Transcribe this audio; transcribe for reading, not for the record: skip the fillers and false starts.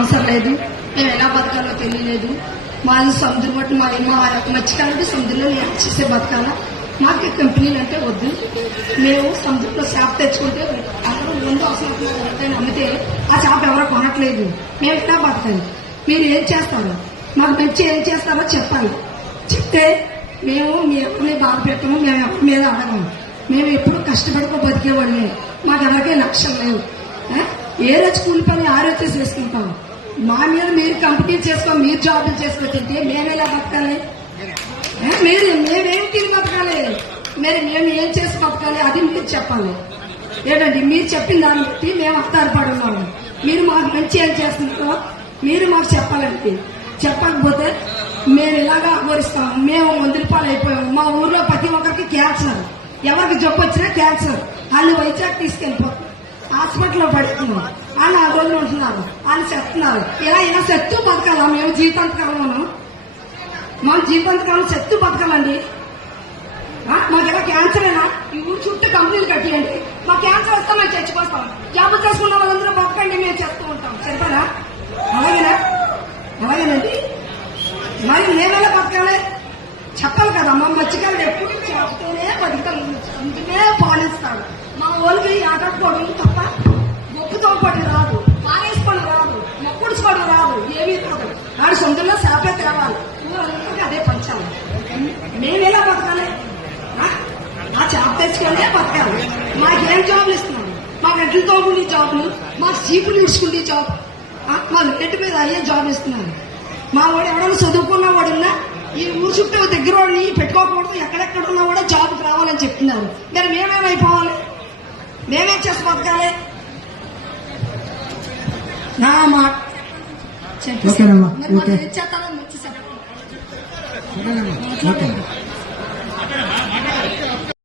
అవసరం లేదు, మేము ఎలా బతకాలో తెలియలేదు, మాది సముద్రం బట్టి మా మత్స్యకాలంటే సముద్రంలో నేను చేసే బతకాలా, మాకు కంపెనీలు అంటే వద్దు, మేము సముద్రంలో చేప తెచ్చుకుంటే అందరూ ముందు అవసరం అమ్మితే ఆ చేప ఎవరో కొనట్లేదు, మేము ఎలా బతకాలి, మీరు ఏం చేస్తారు, మాకు మంచి ఏం చేస్తారో చెప్పాలి, చెప్తే మేము మీ ఎవరిని బాధ పెట్టము, మేము ఎవరి మీద అడగము, మేము ఎప్పుడు కష్టపడుకో బతికేవాళ్ళే, మాకు ఎవరికే లక్ష్యం లేవు, ఏ రోజు కూలి పని ఆ రోజు చేసుకుంటాం, మా మీద మీరు కంపెనీలు చేసుకోవాలి, మీరు జాబులు చేసుకుంటుంటే మేమేలా బతకాలి, మేమేం తిని బతకాలి, మేము ఏం చేసి బతకాలి అది మీరు చెప్పాలి. ఏంటండి మీరు చెప్పిన దాన్ని బట్టి మేము ఆధారపడి ఉన్నాము, మీరు మాకు మంచి ఏం చేస్తున్నారో మీరు మాకు చెప్పాలండి, చెప్పకపోతే మేము ఇలాగా అఘోరిస్తాము, మేము ₹100 అయిపోయాము, మా ఊర్లో ప్రతి ఒక్కరికి క్యాన్సర్, ఎవరికి జబ్బు వచ్చినా క్యాన్సర్, వాళ్ళు వైజాగ్ తీసుకెళ్ళిపోతారు, హాస్పిటల్లో పడుతున్నాం, వాళ్ళు 4 రోజులు ఉంటున్నారు, వాళ్ళు చెప్తున్నారు, ఇలా చెత్తూ బతకాలా, మేము జీవితాంతకాలం మా జీవితాంతకాలం చెత్తూ బతకాలండి, మాకు ఎలా క్యాన్సర్ అయినా ఈ ఊరు చుట్టూ కంపెనీలు కట్టియండి, మా క్యాన్సర్ వస్తాం మేము చచ్చిపోతాం, జాబులు చేసుకున్న వాళ్ళందరూ బతకండి మేము చేస్తూ ఉంటాం, సరిపడా అలాగేనండి, మరి నేనెలా బతకాలి చెప్పాలి కదా, మా మత్స్యకారులు ఎప్పుడు చెప్తేనే బతుకుతాం, అందుకే పాలిస్తాడు, మా వాళ్ళకి ఆటపోవడం తప్ప గొప్పతో పడి రాదు, పారేసుకోవడం రాదు, మొక్కుడుచుకోవడం రాదు, ఏమీ రాదు, వాడి సొంతంలో చేపే తేవాలి, ఊరందరికీ అదే పంచాలి, మేమేలా బతకాలి, ఆ చేప తెచ్చుకోలే బతకాలి, మాకేం జాబులు ఇస్తున్నాడు, మాకు ఎడ్లు తోముకునే జాబులు, మా చీపులు ఇడుచుకునే జాబ్, మా రేటు మీద అయ్యే జాబ్ ఇస్తున్నారు, మా వాడు ఎవడన్నా చదువుకున్న వాడున్నా ఈ ఊరు చుట్టూ దగ్గర వాడిని పెట్టుకోకూడదు, ఎక్కడెక్కడ ఉన్నా కూడా జాబ్కి రావాలని చెప్తున్నారు, మరి మేమేమైపోవాలి, మేమేం చేసి బతకాలి, నా మాట చెప్పి చేస్తానని వచ్చి చెప్పండి.